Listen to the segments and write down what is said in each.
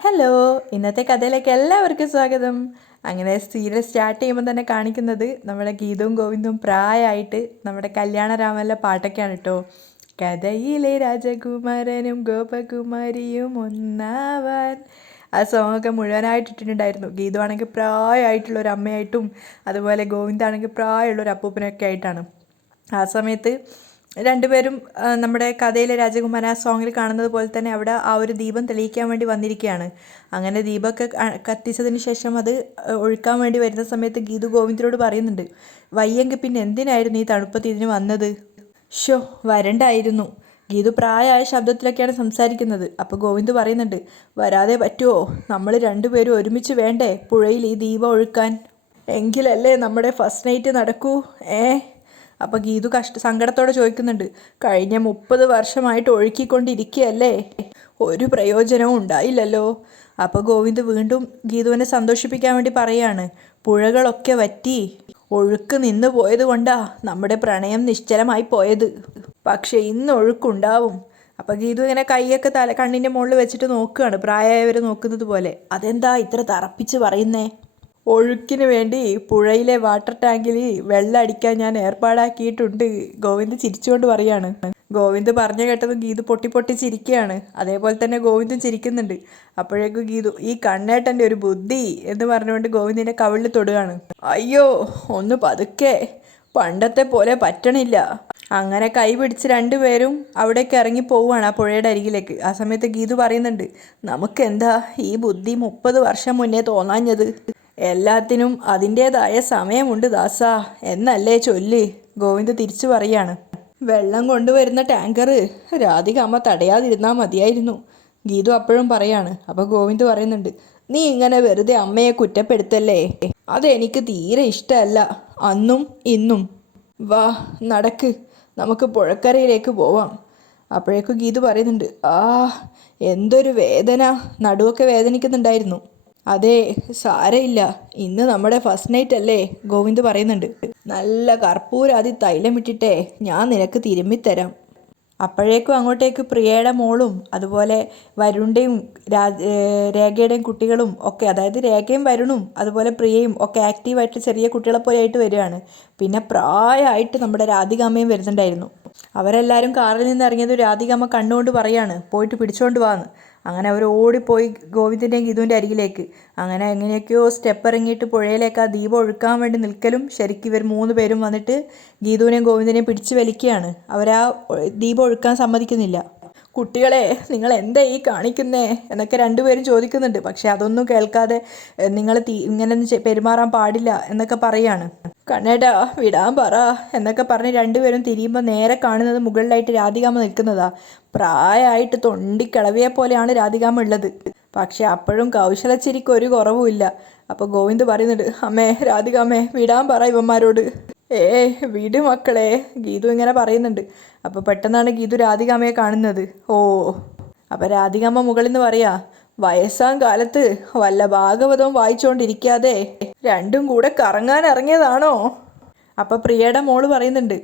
Hello, ഇന്നത്തെ കഥയിലേക്ക് എല്ലാവർക്കും സ്വാഗതം. അങ്ങനെ സീരിയൽ സ്റ്റാർട്ട് ചെയ്യുമ്പോൾ തന്നെ കാണിക്കുന്നത് നമ്മുടെ ഗീതവും ഗോവിന്ദും പ്രായമായിട്ട് നമ്മുടെ കല്യാണരാമനിലെ പാട്ടൊക്കെയാണ് കേട്ടോ. കഥയിലെ രാജകുമാരനും ഗോപകുമാരിയും ഒന്നാവാൻ, ആ സോങ്ങൊക്കെ മുഴുവനായിട്ട് ഇട്ടിട്ടുണ്ടായിരുന്നു. ഗീതു ആണെങ്കിൽ പ്രായമായിട്ടുള്ള ഒരു അമ്മയായിട്ടും അതുപോലെ ഗോവിന്ദാണെങ്കിൽ പ്രായമുള്ള ഒരു അപ്പൂപ്പനൊക്കെ ആയിട്ടാണ്. ആ സമയത്ത് രണ്ടുപേരും നമ്മുടെ കഥയിലെ രാജകുമാരൻ ആ സോങ്ങിൽ കാണുന്നത് പോലെ തന്നെ അവിടെ ആ ഒരു ദീപം തെളിയിക്കാൻ വേണ്ടി വന്നിരിക്കുകയാണ്. അങ്ങനെ ദീപമൊക്കെ കത്തിച്ചതിന് ശേഷം അത് ഒഴുക്കാൻ വേണ്ടി വരുന്ന സമയത്ത് ഗീതു ഗോവിന്ദനോട് പറയുന്നുണ്ട്, വയ്യെങ്കിൽ പിന്നെ എന്തിനായിരുന്നു ഈ തണുപ്പത്ത് ഇതിന് വന്നത്? ഷോ, വരണ്ടായിരുന്നു. ഗീതു പ്രായമായ ശബ്ദത്തിലൊക്കെയാണ് സംസാരിക്കുന്നത്. അപ്പോൾ ഗോവിന്ദ് പറയുന്നുണ്ട്, വരാതെ പറ്റുമോ? നമ്മൾ രണ്ടുപേരും ഒരുമിച്ച് വേണ്ടേ പുഴയിൽ ഈ ദീപം ഒഴുക്കാൻ? എങ്കിലല്ലേ നമ്മുടെ ഫസ്റ്റ് നൈറ്റ് നടക്കൂ. അപ്പോൾ ഗീതു സങ്കടത്തോടെ ചോദിക്കുന്നുണ്ട്, കഴിഞ്ഞ 30 വർഷമായിട്ട് ഒഴുക്കിക്കൊണ്ടിരിക്കുകയല്ലേ, ഒരു പ്രയോജനവും ഉണ്ടായില്ലല്ലോ. അപ്പോൾ ഗോവിന്ദ് വീണ്ടും ഗീതുവിനെ സന്തോഷിപ്പിക്കാൻ വേണ്ടി പറയാണ്, പുഴകളൊക്കെ വറ്റി ഒഴുക്ക് നിന്ന് പോയത് കൊണ്ടാ നമ്മുടെ പ്രണയം നിശ്ചലമായി പോയത്. പക്ഷെ ഇന്ന് ഒഴുക്കുണ്ടാവും. അപ്പോൾ ഗീതു ഇങ്ങനെ കൈയൊക്കെ കണ്ണിൻ്റെ മുകളിൽ വെച്ചിട്ട് നോക്കുകയാണ്, പ്രായമായവർ നോക്കുന്നത് പോലെ. അതെന്താ ഇത്ര തറപ്പിച്ച് പറയുന്നേ? ഒഴുക്കിന് വേണ്ടി പുഴയിലെ വാട്ടർ ടാങ്കിൽ വെള്ളം അടിക്കാൻ ഞാൻ ഏർപ്പാടാക്കിയിട്ടുണ്ട്. ഗോവിന്ദ് ചിരിച്ചുകൊണ്ട് പറയാണ്. ഗോവിന്ദ് പറഞ്ഞു കേട്ടതും ഗീതു പൊട്ടി പൊട്ടി ചിരിക്കുകയാണ്. അതേപോലെ തന്നെ ഗോവിന്ദും ചിരിക്കുന്നുണ്ട്. അപ്പോഴേക്കും ഗീതു, ഈ കണ്ണേട്ടൻ്റെ ഒരു ബുദ്ധി എന്ന് പറഞ്ഞുകൊണ്ട് ഗോവിന്ദിൻ്റെ കവിളിൽ തൊടുകയാണ്. അയ്യോ, ഒന്ന് പതുക്കെ, പണ്ടത്തെ പോലെ പറ്റണില്ല. അങ്ങനെ കൈ പിടിച്ച് രണ്ടുപേരും അവിടേക്ക് ഇറങ്ങി പോവുകയാണ് ആ പുഴയുടെ അരികിലേക്ക്. ആ സമയത്ത് ഗീതു പറയുന്നുണ്ട്, നമുക്കെന്താ ഈ ബുദ്ധി 30 വർഷം മുന്നേ തോന്നാഞ്ഞത്? എല്ലാത്തിനും അതിൻ്റേതായ സമയമുണ്ട് ദാസാ എന്നല്ലേ ചൊല്ല്. ഗോവിന്ദ് തിരിച്ചു പറയാണ്. വെള്ളം കൊണ്ടുവരുന്ന ടാങ്കർ രാധിക അമ്മ തടയാതിരുന്നാൽ മതിയായിരുന്നു. ഗീതു അപ്പോഴും പറയാണ്. അപ്പോൾ ഗോവിന്ദ് പറയുന്നുണ്ട്, നീ ഇങ്ങനെ വെറുതെ അമ്മയെ കുറ്റപ്പെടുത്തല്ലേ, അതെനിക്ക് തീരെ ഇഷ്ടമല്ല. അന്നും ഇന്നും. വാ നടക്ക്, നമുക്ക് പുഴക്കരയിലേക്ക് പോവാം. അപ്പോഴേക്കും ഗീതു പറയുന്നുണ്ട്, എന്തൊരു വേദന, നടുവൊക്കെ വേദനിക്കുന്നുണ്ടായിരുന്നു. അതെ, സാരയില്ല, ഇന്ന് നമ്മുടെ ഫസ്റ്റ് നൈറ്റ് അല്ലേ. ഗോവിന്ദ് പറയുന്നുണ്ട്, നല്ല കർപ്പൂരാതി തൈലമിട്ടിട്ടേ ഞാൻ നിനക്ക് തിരുമ്മിത്തരാം. അപ്പോഴേക്കും അങ്ങോട്ടേക്ക് പ്രിയയുടെ മോളും അതുപോലെ വരുണിൻ്റെയും രേഖയുടെയും കുട്ടികളും ഒക്കെ, അതായത് രേഖയും വരുണും അതുപോലെ പ്രിയയും ഒക്കെ ആക്റ്റീവായിട്ട് ചെറിയ കുട്ടികളെ പോലെ ആയിട്ട് വരികയാണ്. പിന്നെ പ്രായമായിട്ട് നമ്മുടെ രാധികാമ്മയും വരുന്നുണ്ടായിരുന്നു. അവരെല്ലാവരും കാറിൽ നിന്ന് ഇറങ്ങിയത് രാധികാമ്മ കണ്ണുകൊണ്ട് പറയാണ്, പോയിട്ട് പിടിച്ചോണ്ട് വാന്ന്. അങ്ങനെ അവർ ഓടിപ്പോയി ഗോവിന്ദിൻ്റെയും ഗീതുവിൻ്റെ അരികിലേക്ക്. അങ്ങനെ എങ്ങനെയൊക്കെയോ സ്റ്റെപ്പ് ഇറങ്ങിയിട്ട് പുഴയിലേക്ക് ആ ദീപം ഒഴുക്കാൻ വേണ്ടി നിൽക്കലും ശരിക്കും ഇവർ 3 പേരും വന്നിട്ട് ഗീതുവിനെയും ഗോവിന്ദിനെയും പിടിച്ച് വലിക്കുകയാണ്. അവരാ ദീപം ഒഴുക്കാൻ സമ്മതിക്കുന്നില്ല. കുട്ടികളെ, നിങ്ങൾ എന്താ ഈ കാണിക്കുന്നേ എന്നൊക്കെ രണ്ടുപേരും ചോദിക്കുന്നുണ്ട്. പക്ഷെ അതൊന്നും കേൾക്കാതെ നിങ്ങൾ ഇങ്ങനെയൊന്നും പെരുമാറാൻ പാടില്ല എന്നൊക്കെ പറയാണ്. കണ്ണേട്ടാ വിടാൻ പറ എന്നൊക്കെ പറഞ്ഞ് രണ്ടുപേരും തിരിയുമ്പോൾ നേരെ കാണുന്നത് മുകളിലായിട്ട് രാധികാമ്മ നിൽക്കുന്നതാ. പ്രായമായിട്ട് തൊണ്ടിക്കിളവിയെ പോലെയാണ് രാധികാമ്മ ഉള്ളത്. പക്ഷെ അപ്പോഴും കൗശലച്ചിരിക്ക് ഒരു കുറവുമില്ല. അപ്പോൾ ഗോവിന്ദ് പറയുന്നുണ്ട്, അമ്മേ രാധികാമ്മേ വിടാൻ പറ ഇവന്മാരോട്. വിട് മക്കളെ, ഗീതു ഇങ്ങനെ പറയുന്നുണ്ട്. അപ്പോൾ പെട്ടെന്നാണ് ഗീതു രാധികാമ്മയെ കാണുന്നത്. അപ്പോൾ രാധികാമ്മ മുകളിൽ നിന്ന് പറയാ, വയസ്സാം കാലത്ത് വല്ല ഭാഗവതവും വായിച്ചുകൊണ്ടിരിക്കാതെ രണ്ടും കൂടെ കറങ്ങാൻ ഇറങ്ങിയതാണോ? അപ്പോൾ പ്രിയയുടെ മോള് പറയുന്നുണ്ട്,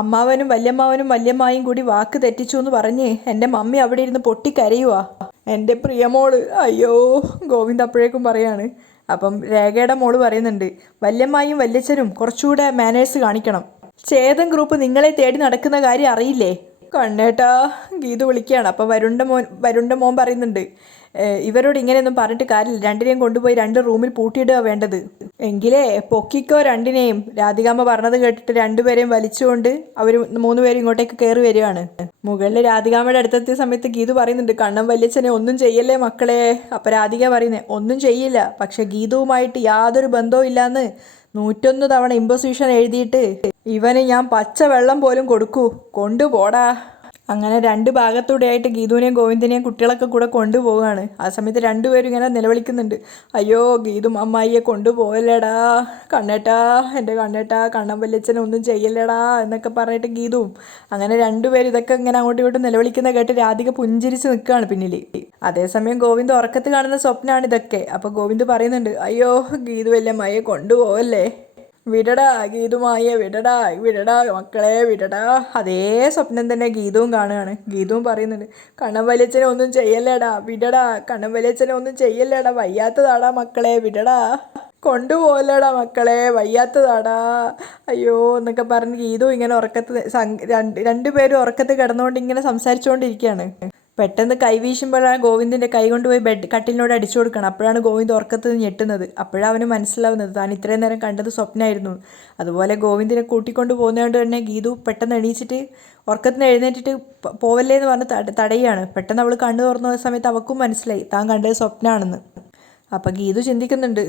അമ്മാവനും വല്യമ്മായും കൂടി വാക്ക് തെറ്റിച്ചു എന്ന് പറഞ്ഞ് എൻ്റെ മമ്മി അവിടെ ഇരുന്ന് പൊട്ടിക്കരയുവാ എൻ്റെ പ്രിയമോള്. അയ്യോ, ഗോവിന്ദ് അപ്പോഴേക്കും പറയാണ്. അപ്പം രേഖയുടെ മോള് പറയുന്നുണ്ട്, വല്യമ്മായും വല്യച്ഛനും കുറച്ചുകൂടെ മാനേഴ്സ് കാണിക്കണം. ചേതൻ ഗ്രൂപ്പ് നിങ്ങളെ തേടി നടക്കുന്ന കാര്യം അറിയില്ലേ? കണ്ണേട്ടാ, ഗീതു വിളിക്കുകയാണ്. അപ്പോൾ വരുണിൻ്റെ മോൻ പറയുന്നുണ്ട്, ഇവരോട് ഇങ്ങനെയൊന്നും പറഞ്ഞിട്ട് കാര്യമില്ല, രണ്ടിനെയും കൊണ്ടുപോയി 2 റൂമിൽ പൂട്ടിയിടുക വേണ്ടത്. എങ്കിലേ പൊക്കിക്കോ രണ്ടിനെയും. രാധികാമ്മ പറഞ്ഞത് കേട്ടിട്ട് രണ്ടുപേരെയും വലിച്ചുകൊണ്ട് അവർ 3 പേരും ഇങ്ങോട്ടേക്ക് കയറി വരികയാണ്. മുകളിൽ രാധികാമ്മയുടെ അടുത്തെത്തിയ സമയത്ത് ഗീതു പറയുന്നുണ്ട്, കണ്ണൻ വല്യച്ഛനെ ഒന്നും ചെയ്യല്ലേ മക്കളെ. അപ്പോൾ രാധിക പറയുന്നത്, ഒന്നും ചെയ്യില്ല, പക്ഷെ ഗീതുവുമായിട്ട് യാതൊരു ബന്ധവും ഇല്ലാന്ന് 101 തവണ ഇമ്പോസിഷൻ എഴുതിയിട്ട് ഇവന് ഞാൻ പച്ചവെള്ളം പോലും കൊടുക്കൂ, കൊണ്ടുപോടാ. അങ്ങനെ 2 ഭാഗത്തൂടെയായിട്ട് ഗീതുവിനെയും ഗോവിന്ദിനെയും കുട്ടികളൊക്കെ കൂടെ കൊണ്ടുപോവുകയാണ്. ആ സമയത്ത് രണ്ടുപേരും ഇങ്ങനെ നിലവിളിക്കുന്നുണ്ട്, അയ്യോ ഗീതു അമ്മായിയെ കൊണ്ടുപോയല്ലേടാ, കണ്ണേട്ടാ എൻ്റെ കണ്ണേട്ടാ, കണ്ണൻ വല്യച്ഛനെ ഒന്നും ചെയ്യല്ലേടാ എന്നൊക്കെ പറഞ്ഞിട്ട് ഗീതുവും. അങ്ങനെ രണ്ടുപേരും ഇതൊക്കെ ഇങ്ങനെ അങ്ങോട്ടും ഇങ്ങോട്ടും നിലവിളിക്കുന്ന കേട്ട് രാധിക പുഞ്ചിരിച്ച് നിൽക്കുകയാണ് പിന്നിൽ. അതേസമയം ഗോവിന്ദ് ഉറക്കത്ത് കാണുന്ന സ്വപ്നമാണ് ഇതൊക്കെ. അപ്പോൾ ഗോവിന്ദ് പറയുന്നുണ്ട്, അയ്യോ ഗീതു വല്യമ്മയെ കൊണ്ടുപോവല്ലേ. വിടടാ ഗീതുമായ വിടടാ വിടടാ മക്കളെ വിടടാ. അതേ സ്വപ്നം തന്നെ ഗീതവും കാണുകയാണ്. ഗീതവും പറയുന്നുണ്ട്, കണ്ണം വലിയച്ഛനെ ഒന്നും ചെയ്യല്ലേടാ വിടടാ, കണ്ണം വലിയച്ഛനെ ഒന്നും ചെയ്യല്ലേടാ, വയ്യാത്തതാടാ മക്കളെ വിടടാ, കൊണ്ടുപോകല്ലേടാ മക്കളെ വയ്യാത്തതാടാ, അയ്യോ എന്നൊക്കെ പറഞ്ഞ് ഗീതു ഇങ്ങനെ രണ്ടുപേരും ഉറക്കത്ത് കിടന്നുകൊണ്ട് ഇങ്ങനെ സംസാരിച്ചുകൊണ്ടിരിക്കുകയാണ്. പെട്ടെന്ന് കൈ വീശുമ്പോഴാണ് ഗോവിന്ദിൻ്റെ കൈ കൊണ്ടുപോയി കട്ടിലിനോട് അടിച്ചു കൊടുക്കണം. അപ്പോഴാണ് ഗോവിന്ദ് ഉറക്കത്ത് നിന്ന് ഞെട്ടുന്നത്. അപ്പോഴാണ് അവന് മനസ്സിലാവുന്നത് താൻ ഇത്രയും നേരം കണ്ടത് സ്വപ്നമായിരുന്നു. അതുപോലെ ഗോവിന്ദിനെ കൂട്ടിക്കൊണ്ട് പോകുന്നതുകൊണ്ട് തന്നെ ഗീതു പെട്ടെന്ന് എണീച്ചിട്ട് ഉറക്കത്തിന് എഴുന്നേറ്റിട്ട് പോവല്ലേ എന്ന് പറഞ്ഞ് തടയുകയാണ്. പെട്ടെന്ന് അവൾ കണ്ണു തുറന്ന സമയത്ത് അവൾക്കും മനസ്സിലായി താൻ കണ്ടത് സ്വപ്നമാണെന്ന്. അപ്പം ഗീതു ചിന്തിക്കുന്നുണ്ട്,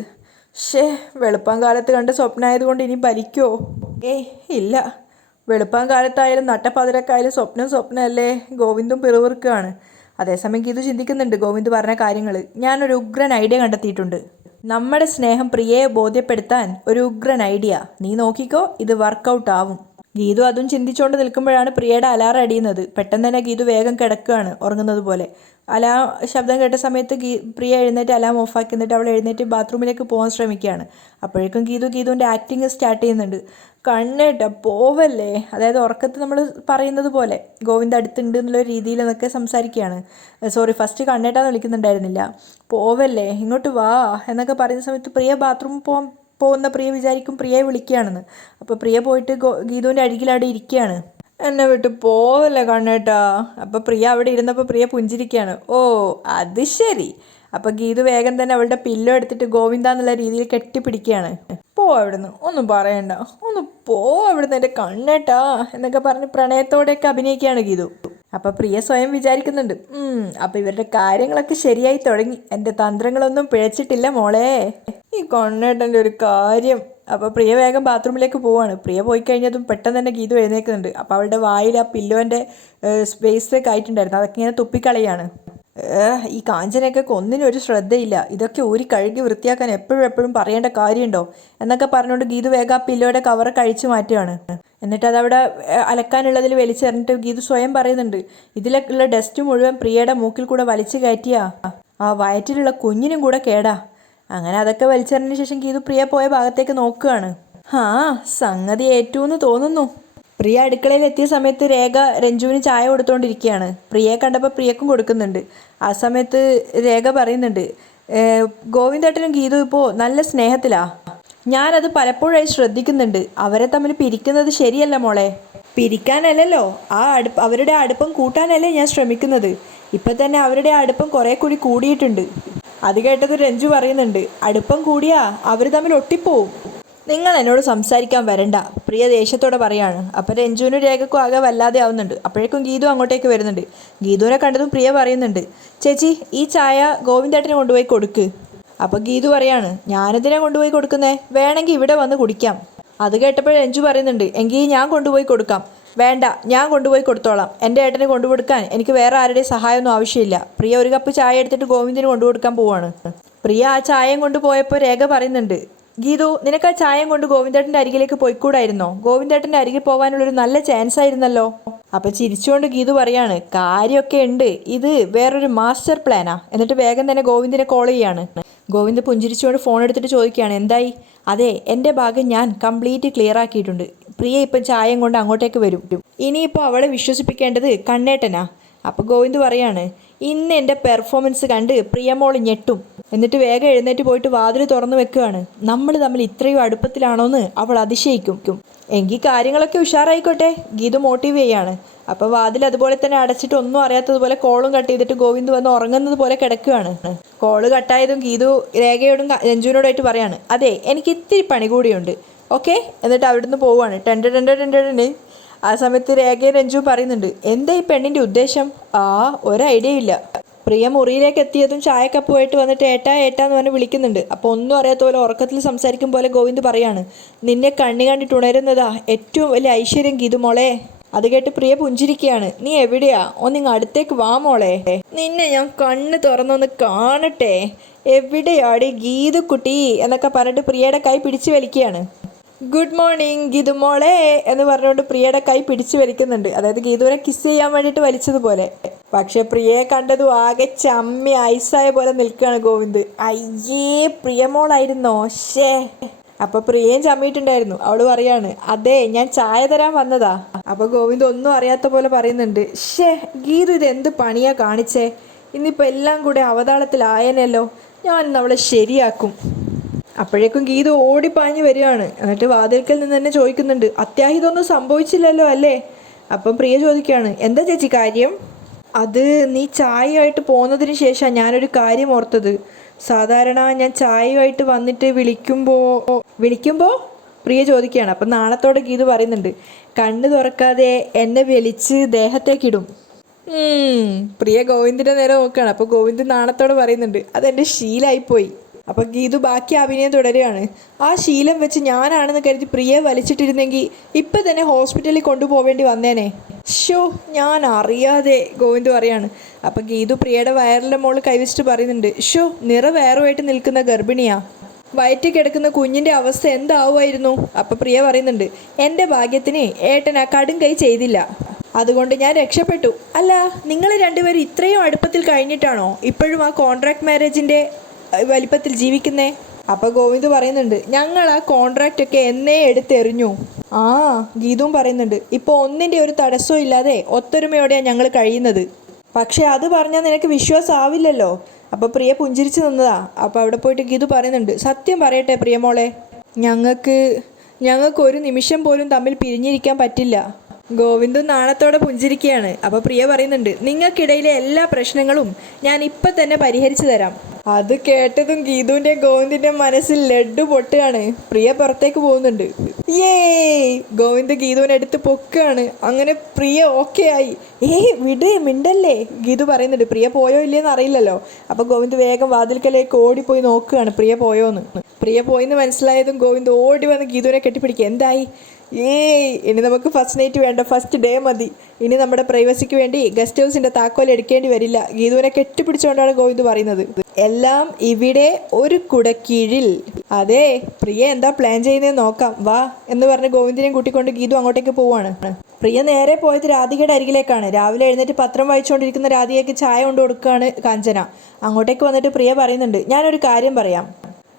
വെളുപ്പം കാലത്ത് കണ്ട സ്വപ്നമായതുകൊണ്ട് ഇനി ഭരിക്കുമോ? ഇല്ല, വെളുപ്പം കാലത്തായാലും നട്ടപ്പതിരക്കായാലും സ്വപ്നമല്ലേ. ഗോവിന്ദും പിറുവിറുക്കുകയാണ്. അതേസമയം ഗീതു ചിന്തിക്കുന്നുണ്ട് ഗോവിന്ദ് പറഞ്ഞ കാര്യങ്ങൾ. ഞാനൊരു ഉഗ്രൻ ഐഡിയ കണ്ടെത്തിയിട്ടുണ്ട്. നമ്മുടെ സ്നേഹം പ്രിയയെ ബോധ്യപ്പെടുത്താൻ ഒരു ഉഗ്രൻ ഐഡിയ. നീ നോക്കിക്കോ, ഇത് വർക്കൗട്ട് ആവും. ഗീതു അതും ചിന്തിച്ചുകൊണ്ട് നിൽക്കുമ്പോഴാണ് പ്രിയയുടെ അലാറം അടിയുന്നത്. പെട്ടെന്ന് തന്നെ ഗീതു വേഗം കിടക്കുകയാണ് ഉറങ്ങുന്നത് പോലെ. ശബ്ദം കേട്ട സമയത്ത് പ്രിയ എഴുന്നേറ്റ് അലാം ഓഫാക്കി, എന്നിട്ട് അവൾ എഴുന്നേറ്റ് ബാത്റൂമിലേക്ക് പോകാൻ ശ്രമിക്കുകയാണ്. അപ്പോഴേക്കും ഗീതുവിൻ്റെ ആക്ടിങ് സ്റ്റാർട്ട് ചെയ്യുന്നുണ്ട്. കണ്ണേട്ട പോവല്ലേ, അതായത് ഉറക്കത്ത് നമ്മൾ പറയുന്നത് പോലെ ഗോവിന്ദ് അടുത്തുണ്ട് എന്നുള്ള രീതിയിൽ എന്നൊക്കെ സംസാരിക്കുകയാണ്. ഫസ്റ്റ് കണ്ണേട്ടാന്ന് വിളിക്കുന്നുണ്ടായിരുന്നില്ല. പോവല്ലേ ഇങ്ങോട്ട് വാ എന്നൊക്കെ പറയുന്ന സമയത്ത് പ്രിയ ബാത്റൂമിൽ പോകുന്ന പ്രിയ വിചാരിക്കും പ്രിയയെ വിളിക്കുകയാണെന്ന്. അപ്പോൾ പ്രിയ പോയിട്ട് ഗീതുവിൻ്റെ അരികിലവിടെ ഇരിക്കുകയാണ്. എന്നെ വിട്ട് പോവല്ലേ കണ്ണേട്ടാ. അപ്പോൾ പ്രിയ അവിടെ ഇരുന്നപ്പോൾ പ്രിയ പുഞ്ചിരിക്കുകയാണ്. ഓ അത് ശരി. അപ്പോൾ ഗീതു വേഗം തന്നെ അവളുടെ പില്ലോ എടുത്തിട്ട് ഗോവിന്ദ എന്നുള്ള രീതിയിൽ കെട്ടിപ്പിടിക്കുകയാണ്. അവിടുന്ന് ഒന്നും പറയണ്ട, ഒന്ന് അവിടുന്ന് എൻ്റെ കണ്ണേട്ടാ എന്നൊക്കെ പറഞ്ഞ് പ്രണയത്തോടെയൊക്കെ അഭിനയിക്കുകയാണ് ഗീതു. അപ്പം പ്രിയ സ്വയം വിചാരിക്കുന്നുണ്ട്, അപ്പം ഇവരുടെ കാര്യങ്ങളൊക്കെ ശരിയായി തുടങ്ങി, എൻ്റെ തന്ത്രങ്ങളൊന്നും പിഴച്ചിട്ടില്ല മോളെ, ഈ കണ്ണേട്ടൻ്റെ ഒരു കാര്യം. അപ്പോൾ പ്രിയ വേഗം ബാത്റൂമിലേക്ക് പോവാണ്. പ്രിയ പോയി കഴിഞ്ഞതും പെട്ടെന്ന് തന്നെ ഗീതു എഴുന്നേൽക്കുന്നുണ്ട്. അപ്പോൾ അവളുടെ വായിൽ ആ പില്ലോൻ്റെ സ്പേസിലേക്ക് ആയിട്ടുണ്ടായിരുന്നു, അതൊക്കെ ഇങ്ങനെ തുപ്പിക്കളയാണ്. ഈ കാഞ്ചനയൊക്കെ ഒന്നിനും ഒരു ശ്രദ്ധയില്ല, ഇതൊക്കെ ഊരി കഴുകി വൃത്തിയാക്കാൻ എപ്പോഴും പറയേണ്ട കാര്യമുണ്ടോ എന്നൊക്കെ പറഞ്ഞുകൊണ്ട് ഗീതു വേഗം ആ പില്ലോയുടെ കവർ കഴിച്ചു മാറ്റുകയാണ്. എന്നിട്ട് അതവിടെ അലക്കാനുള്ളതിൽ വലിച്ചെറിഞ്ഞിട്ട് ഗീതു സ്വയം പറയുന്നുണ്ട്, ഇതിലുള്ള ഡസ്റ്റ് മുഴുവൻ പ്രിയയുടെ മൂക്കിൽ കൂടെ വലിച്ചു കയറ്റിയാ ആ വയറ്റിലുള്ള കുഞ്ഞിനും കൂടെ കേടാ. അങ്ങനെ അതൊക്കെ വലിച്ചെറിഞ്ഞതിന് ശേഷം ഗീതു പ്രിയ പോയ ഭാഗത്തേക്ക് നോക്കുകയാണ്. സംഗതി ഏറ്റൂന്ന് തോന്നുന്നു. പ്രിയ അടുക്കളയിൽ എത്തിയ സമയത്ത് രേഖ രഞ്ജുവിന് ചായ കൊടുത്തുകൊണ്ടിരിക്കുകയാണ്. പ്രിയയെ കണ്ടപ്പോൾ പ്രിയക്കും കൊടുക്കുന്നുണ്ട്. ആ സമയത്ത് രേഖ പറയുന്നുണ്ട്, ഗോവിന്ദേട്ടനും ഗീതു ഇപ്പോൾ നല്ല സ്നേഹത്തിലാ. ഞാനത് പലപ്പോഴായി ശ്രദ്ധിക്കുന്നുണ്ട്. അവരെ തമ്മിൽ പിരിക്കുന്നത് ശരിയല്ല മോളെ. പിരിക്കാനല്ലല്ലോ, അവരുടെ അടുപ്പം കൂട്ടാനല്ലേ ഞാൻ ശ്രമിക്കുന്നത്. ഇപ്പം തന്നെ അവരുടെ അടുപ്പം കുറേ കൂടി കൂടിയിട്ടുണ്ട്. അത് കേട്ടത് രഞ്ജു പറയുന്നുണ്ട്, അടുപ്പം കൂടിയാ അവർ തമ്മിൽ ഒട്ടിപ്പോവും. നിങ്ങൾ എന്നോട് സംസാരിക്കാൻ വരണ്ട, പ്രിയ ദേഷ്യത്തോടെ പറയാണ്. അപ്പം രഞ്ജുവിനും രേഖക്കും ആകെ വല്ലാതെ ആവുന്നുണ്ട്. അപ്പോഴേക്കും ഗീതു അങ്ങോട്ടേക്ക് വരുന്നുണ്ട്. ഗീതുവിനെ കണ്ടതും പ്രിയ പറയുന്നുണ്ട്, ചേച്ചി ഈ ചായ ഗോവിന്ദേട്ടനെ കൊണ്ടുപോയി കൊടുക്ക്. അപ്പം ഗീതു പറയാണ്, ഞാനെന്തിനാ കൊണ്ടുപോയി കൊടുക്കുന്നേ, വേണമെങ്കിൽ ഇവിടെ വന്ന് കുടിക്കാം. അത് കേട്ടപ്പോൾ രഞ്ജു പറയുന്നുണ്ട്, എങ്കിൽ ഞാൻ കൊണ്ടുപോയി കൊടുക്കാം. വേണ്ട, ഞാൻ കൊണ്ടുപോയി കൊടുത്തോളാം. എൻ്റെ ഏട്ടനെ കൊണ്ടുകൊടുക്കാൻ എനിക്ക് വേറെ ആരുടെയും സഹായമൊന്നും ആവശ്യമില്ല. പ്രിയ ഒരു കപ്പ് ചായ എടുത്തിട്ട് ഗോവിന്ദിന് കൊണ്ടുകൊടുക്കാൻ പോവാണ്. പ്രിയ ആ ചായയും കൊണ്ടുപോയപ്പോൾ രേഖ പറയുന്നുണ്ട്, ഗീതു നിനക്ക് ആ ചായം കൊണ്ട് ഗോവിന്ദേട്ടൻ്റെ അരികിലേക്ക് പോയിക്കൂടായിരുന്നോ? ഗോവിന്ദേട്ടൻ്റെ അരികിൽ പോകാനുള്ളൊരു നല്ല ചാൻസ് ആയിരുന്നല്ലോ. അപ്പം ചിരിച്ചുകൊണ്ട് ഗീതു പറയാണ്, കാര്യമൊക്കെ ഉണ്ട്, ഇത് വേറൊരു മാസ്റ്റർ പ്ലാനാ. എന്നിട്ട് വേഗം തന്നെ ഗോവിന്ദിനെ കോൾ ചെയ്യാണ്. ഗോവിന്ദ് പുഞ്ചിരിച്ചുകൊണ്ട് ഫോൺ എടുത്തിട്ട് ചോദിക്കുകയാണ്, എന്തായി? അതെ, എൻ്റെ ഭാഗം ഞാൻ കംപ്ലീറ്റ് ക്ലിയർ ആക്കിയിട്ടുണ്ട്. പ്രിയ ഇപ്പം ചായം കൊണ്ട് അങ്ങോട്ടേക്ക് വരും. ഇനിയിപ്പോൾ അവളെ വിശ്വസിപ്പിക്കേണ്ടത് കണ്ണേട്ടനാ. അപ്പോൾ ഗോവിന്ദ് പറയാണ്, ഇന്ന് എൻ്റെ പെർഫോമൻസ് കണ്ട് പ്രിയമോൾ ഞെട്ടും. എന്നിട്ട് വേഗം എഴുന്നേറ്റ് പോയിട്ട് വാതിൽ തുറന്നു വെക്കുകയാണ്. നമ്മൾ തമ്മിൽ ഇത്രയും അടുപ്പത്തിലാണോന്ന് അവൾ അതിശയിക്കും. എങ്കിൽ കാര്യങ്ങളൊക്കെ ഉഷാറായിക്കോട്ടെ, ഗീതു മോട്ടീവ് ചെയ്യാണ്. അപ്പോൾ വാതിൽ അതുപോലെ തന്നെ അടച്ചിട്ട് ഒന്നും അറിയാത്തതുപോലെ കോളും കട്ട് ചെയ്തിട്ട് ഗോവിന്ദ് വന്ന് ഉറങ്ങുന്നത് പോലെ കിടക്കുകയാണ്. കോള് കട്ടായതും ഗീതു രേഖയോടും രഞ്ജുവിനോടായിട്ട് പറയാണ്, അതെ എനിക്ക് ഇത്തിരി പണി കൂടിയുണ്ട്, ഓക്കെ. എന്നിട്ട് അവിടുന്ന് പോവുകയാണ്. ടെൻഡ്. ആ സമയത്ത് രേഖയും രഞ്ജു പറയുന്നുണ്ട്, എന്താ ഈ പെണ്ണിൻ്റെ ഉദ്ദേശം? ഒരു ഐഡിയ ഇല്ല. പ്രിയ മുറിയിലേക്ക് എത്തിയതും ചായക്കപ്പുമായിട്ട് വന്നിട്ട് ഏട്ടാന്ന് പറഞ്ഞ് വിളിക്കുന്നുണ്ട്. അപ്പോൾ ഒന്നും അറിയാത്ത പോലെ ഉറക്കത്തിൽ സംസാരിക്കും പോലെ ഗോവിന്ദ് പറയാണ്, നിന്നെ കണ്ണി കണ്ടിട്ട് ഉണരുന്നതാ ഏറ്റവും വലിയ ഐശ്വര്യം ഗീതു മോളെ. അത് കേട്ട് പ്രിയ പുഞ്ചിരിക്കുകയാണ്. നീ എവിടെയാ? ഒന്നിങ്ങ് അടുത്തേക്ക് വാ മോളെ, നിന്നെ ഞാൻ കണ്ണ് തുറന്നൊന്ന് കാണട്ടെ. എവിടെയാടി ഗീതു കുട്ടി എന്നൊക്കെ പറഞ്ഞിട്ട് പ്രിയയുടെ കൈ പിടിച്ചു വലിക്കുകയാണ്. ഗുഡ് മോർണിംഗ് ഗീതു മോളെ എന്ന് പറഞ്ഞുകൊണ്ട് പ്രിയയുടെ കൈ പിടിച്ചു വലിക്കുന്നുണ്ട്. അതായത് ഗീതുവിനെ കിസ് ചെയ്യാൻ വേണ്ടിയിട്ട് വലിച്ചതുപോലെ. പക്ഷെ പ്രിയയെ കണ്ടതും ആകെ ചമ്മി ഐസായ പോലെ നിൽക്കുകയാണ് ഗോവിന്ദ്. അയ്യേ, പ്രിയമോളായിരുന്നോ? അപ്പൊ പ്രിയയും ചമ്മിയിട്ടുണ്ടായിരുന്നു. അവള് പറയാണ്, അതെ ഞാൻ ചായ തരാൻ വന്നതാ. അപ്പൊ ഗോവിന്ദ് ഒന്നും അറിയാത്ത പോലെ പറയുന്നുണ്ട്, ഷേ ഗീതു ഇത് എന്ത് പണിയാ കാണിച്ചേ, ഇന്നിപ്പോ എല്ലാം കൂടെ അവതാളത്തിലായനല്ലോ, ഞാൻ ഇന്ന് അവളെ ശരിയാക്കും. അപ്പോഴേക്കും ഗീതു ഓടിപ്പാഞ്ഞു വരികയാണ്. എന്നിട്ട് വാതിൽക്കൽ നിന്ന് തന്നെ ചോദിക്കുന്നുണ്ട്, അത്യാഹിതമൊന്നും സംഭവിച്ചില്ലല്ലോ അല്ലേ? അപ്പം പ്രിയ ചോദിക്കുകയാണ്, എന്താ ചേച്ചി കാര്യം? അത് നീ ചായയായിട്ട് പോന്നതിന് ശേഷം ഞാനൊരു കാര്യം ഓർത്തത്. സാധാരണ ഞാൻ ചായയായിട്ട് വന്നിട്ട് വിളിക്കുമ്പോ പ്രിയ ചോദിക്കുകയാണ്. അപ്പം നാണത്തോടെ ഗീതു പറയുന്നുണ്ട്, കണ്ണ് തുറക്കാതെ എന്നെ വിളിച്ച് ദേഹത്തേക്കിടും. പ്രിയ ഗോവിന്ദിന്റെ നേരെ നോക്കുകയാണ്. അപ്പോൾ ഗോവിന്ദ് നാണത്തോടെ പറയുന്നുണ്ട്, അതെൻ്റെ ശീലമായിപ്പോയി. അപ്പൊ ഗീതു ബാക്കി അഭിനയം തുടരുകയാണ്. ആ ശീലം വെച്ച് ഞാനാണെന്ന് കരുതി പ്രിയെ വലിച്ചിട്ടിരുന്നെങ്കിൽ ഇപ്പൊ തന്നെ ഹോസ്പിറ്റലിൽ കൊണ്ടുപോവേണ്ടി വന്നേനെ. ഷോ ഞാൻ അറിയാതെ, ഗോവിന്ദ് പറയാണ്. അപ്പൊ ഗീതു പ്രിയയുടെ വയറിന്റെ മോള് കൈവച്ചിട്ട് പറയുന്നുണ്ട്, ഷോ നിറവേറുമായിട്ട് നിൽക്കുന്ന ഗർഭിണിയാ, വയറ്റിൽ കിടക്കുന്ന കുഞ്ഞിന്റെ അവസ്ഥ എന്താവുമായിരുന്നു? അപ്പൊ പ്രിയ പറയുന്നുണ്ട്, എൻ്റെ ഭാഗ്യത്തിന് ഏട്ടൻ ആ കടും കൈ ചെയ്തില്ല, അതുകൊണ്ട് ഞാൻ രക്ഷപ്പെട്ടു. അല്ല, നിങ്ങൾ രണ്ടുപേരും ഇത്രയും അടുപ്പത്തിൽ കഴിഞ്ഞിട്ടാണോ ഇപ്പോഴും ആ കോൺട്രാക്ട് മാരേജിന്റെ വലിപ്പത്തിൽ ജീവിക്കുന്നേ? അപ്പൊ ഗോവിന്ദ് പറയുന്നുണ്ട്, ഞങ്ങൾ ആ കോൺട്രാക്റ്റ് ഒക്കെ എന്നേ എടുത്തെറിഞ്ഞു. ആ ഗീതുവും പറയുന്നുണ്ട്, ഇപ്പൊ ഒന്നിന്റെ ഒരു തടസ്സവും ഇല്ലാതെ ഒത്തൊരുമയോടെയാണ് ഞങ്ങൾ കഴിയുന്നത്. പക്ഷെ അത് പറഞ്ഞാൽ നിനക്ക് വിശ്വാസമാവില്ലല്ലോ. അപ്പൊ പ്രിയ പുഞ്ചിരിച്ചു നിന്നതാ. അപ്പൊ അവിടെ പോയിട്ട് ഗീതു പറയുന്നുണ്ട്, സത്യം പറയട്ടെ പ്രിയമോളെ, ഞങ്ങൾക്ക് ഒരു നിമിഷം പോലും തമ്മിൽ പിരിഞ്ഞിരിക്കാൻ പറ്റില്ല. ഗോവിന്ദ് നാണത്തോടെ പുഞ്ചിരിക്കുകയാണ്. അപ്പൊ പ്രിയ പറയുന്നുണ്ട്, നിങ്ങൾക്കിടയിലെ എല്ലാ പ്രശ്നങ്ങളും ഞാൻ ഇപ്പൊ തന്നെ പരിഹരിച്ചു തരാം. അത് കേട്ടതും ഗീതുവിന്റെ ഗോവിന്ദിന്റെ മനസ്സിൽ ലഡ്ഡു പൊട്ടുകയാണ്. പ്രിയ പുറത്തേക്ക് പോകുന്നുണ്ട്. ഏ ഗോവിന്ദ് ഗീതുവിനെ എടുത്ത് പൊക്കുകയാണ്. അങ്ങനെ പ്രിയ ഓക്കെ ആയി. വിട്, മിണ്ടല്ലേ, ഗീതു പറയുന്നുണ്ട്. പ്രിയ പോയോ ഇല്ലേന്ന് അറിയില്ലല്ലോ. അപ്പൊ ഗോവിന്ദ് വേഗം വാതിൽക്കലേക്ക് ഓടിപ്പോയി നോക്കുകയാണ് പ്രിയ പോയോന്ന്. പ്രിയ പോയിന്ന് മനസ്സിലായതും ഗോവിന്ദ് ഓടി വന്ന് ഗീതുവിനെ കെട്ടിപ്പിടിക്കുക. എന്തായി? ഇനി നമുക്ക് ഫസ്റ്റ് നൈറ്റ് വേണ്ട, ഫസ്റ്റ് ഡേ മതി. ഇനി നമ്മുടെ പ്രൈവസിക്ക് വേണ്ടി ഗസ്റ്റ് ഹൗസിന്റെ താക്കോൽ എടുക്കേണ്ടി വരില്ല. ഗീതുവിനെ കെട്ടിപ്പിടിച്ചുകൊണ്ടാണ് ഗോവിന്ദ് പറയുന്നത്. എല്ലാം ഇവിടെ ഒരു കുടക്കീഴിൽ. അതെ, പ്രിയ എന്താ പ്ലാൻ ചെയ്യുന്നത് നോക്കാം, വാ എന്ന് പറഞ്ഞ് ഗോവിന്ദിനെയും കൂട്ടിക്കൊണ്ട് ഗീതു അങ്ങോട്ടേക്ക് പോവാണ്. പ്രിയ നേരെ പോയത് രാധികയുടെ അരികിലേക്കാണ്. രാവിലെ എഴുന്നേറ്റ് പത്രം വായിച്ചുകൊണ്ടിരിക്കുന്ന രാധികയ്ക്ക് ചായ കൊണ്ട് കൊടുക്കുകയാണ് കാഞ്ചന. അങ്ങോട്ടേക്ക് വന്നിട്ട് പ്രിയ പറയുന്നുണ്ട്, ഞാനൊരു കാര്യം പറയാം.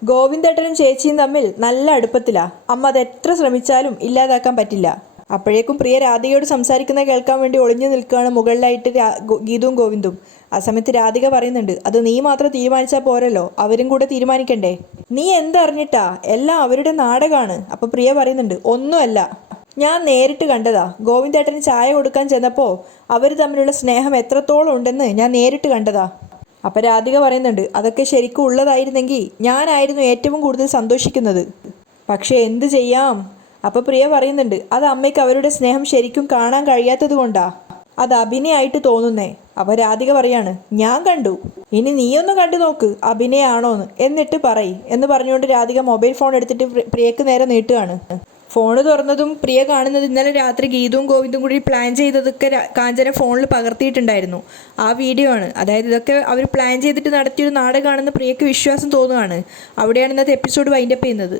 ഗോവിന്ദേട്ടനും ചേച്ചിയും തമ്മിൽ നല്ല അടുപ്പത്തിലാ. അമ്മ അത് എത്ര ശ്രമിച്ചാലും ഇല്ലാതാക്കാൻ പറ്റില്ല. അപ്പോഴേക്കും പ്രിയ രാധികയോട് സംസാരിക്കുന്നത് കേൾക്കാൻ വേണ്ടി ഒളിഞ്ഞു നിൽക്കുകയാണ് മുകളിലായിട്ട് ഗീതുവും ഗോവിന്ദും. ആ സമയത്ത് രാധിക പറയുന്നുണ്ട്, അത് നീ മാത്രം തീരുമാനിച്ചാൽ പോരല്ലോ, അവരും കൂടെ തീരുമാനിക്കണ്ടേ? നീ എന്തറിഞ്ഞിട്ടാ? എല്ലാം അവരുടെ നാടകമാണ്. അപ്പൊ പ്രിയ പറയുന്നുണ്ട്, ഒന്നുമല്ല, ഞാൻ നേരിട്ട് കണ്ടതാ. ഗോവിന്ദേട്ടന് ചായ കൊടുക്കാൻ ചെന്നപ്പോൾ അവർ തമ്മിലുള്ള സ്നേഹം എത്രത്തോളം ഉണ്ടെന്ന് ഞാൻ നേരിട്ട് കണ്ടതാ. അപ്പം രാധിക പറയുന്നുണ്ട്, അതൊക്കെ ശരിക്കും ഉള്ളതായിരുന്നെങ്കിൽ ഞാനായിരുന്നു ഏറ്റവും കൂടുതൽ സന്തോഷിക്കുന്നത്. പക്ഷെ എന്ത് ചെയ്യാം? അപ്പം പ്രിയ പറയുന്നുണ്ട്, അത് അമ്മയ്ക്ക് അവരുടെ സ്നേഹം ശരിക്കും കാണാൻ കഴിയാത്തത് കൊണ്ടാ, അത് അഭിനയമായിട്ട് തോന്നുന്നേ. അപ്പം രാധിക പറയാണ്, ഞാൻ കണ്ടു, ഇനി നീയൊന്ന് കണ്ടു നോക്ക് അഭിനയാണോന്ന്, എന്നിട്ട് പറയ് എന്ന് പറഞ്ഞുകൊണ്ട് രാധിക മൊബൈൽ ഫോൺ എടുത്തിട്ട് പ്രിയക്ക് നേരെ നീട്ടുകയാണ്. ഫോണ് തുറന്നതും പ്രിയ കാണുന്നത് ഇന്നലെ രാത്രി ഗീതുവും ഗോവിന്ദും കൂടി പ്ലാൻ ചെയ്തതൊക്കെ കാഞ്ചന ഫോണിൽ പകർത്തിയിട്ടുണ്ടായിരുന്നു. ആ വീഡിയോ ആണ്. അതായത് ഇതൊക്കെ അവർ പ്ലാൻ ചെയ്തിട്ട് നടത്തിയൊരു നാടകമാണെന്ന് പ്രിയക്ക് വിശ്വാസം തോന്നുകയാണ്. അവിടെയാണ് ഇന്നത്തെ എപ്പിസോഡ് വൈൻഡപ്പ് ചെയ്യുന്നത്.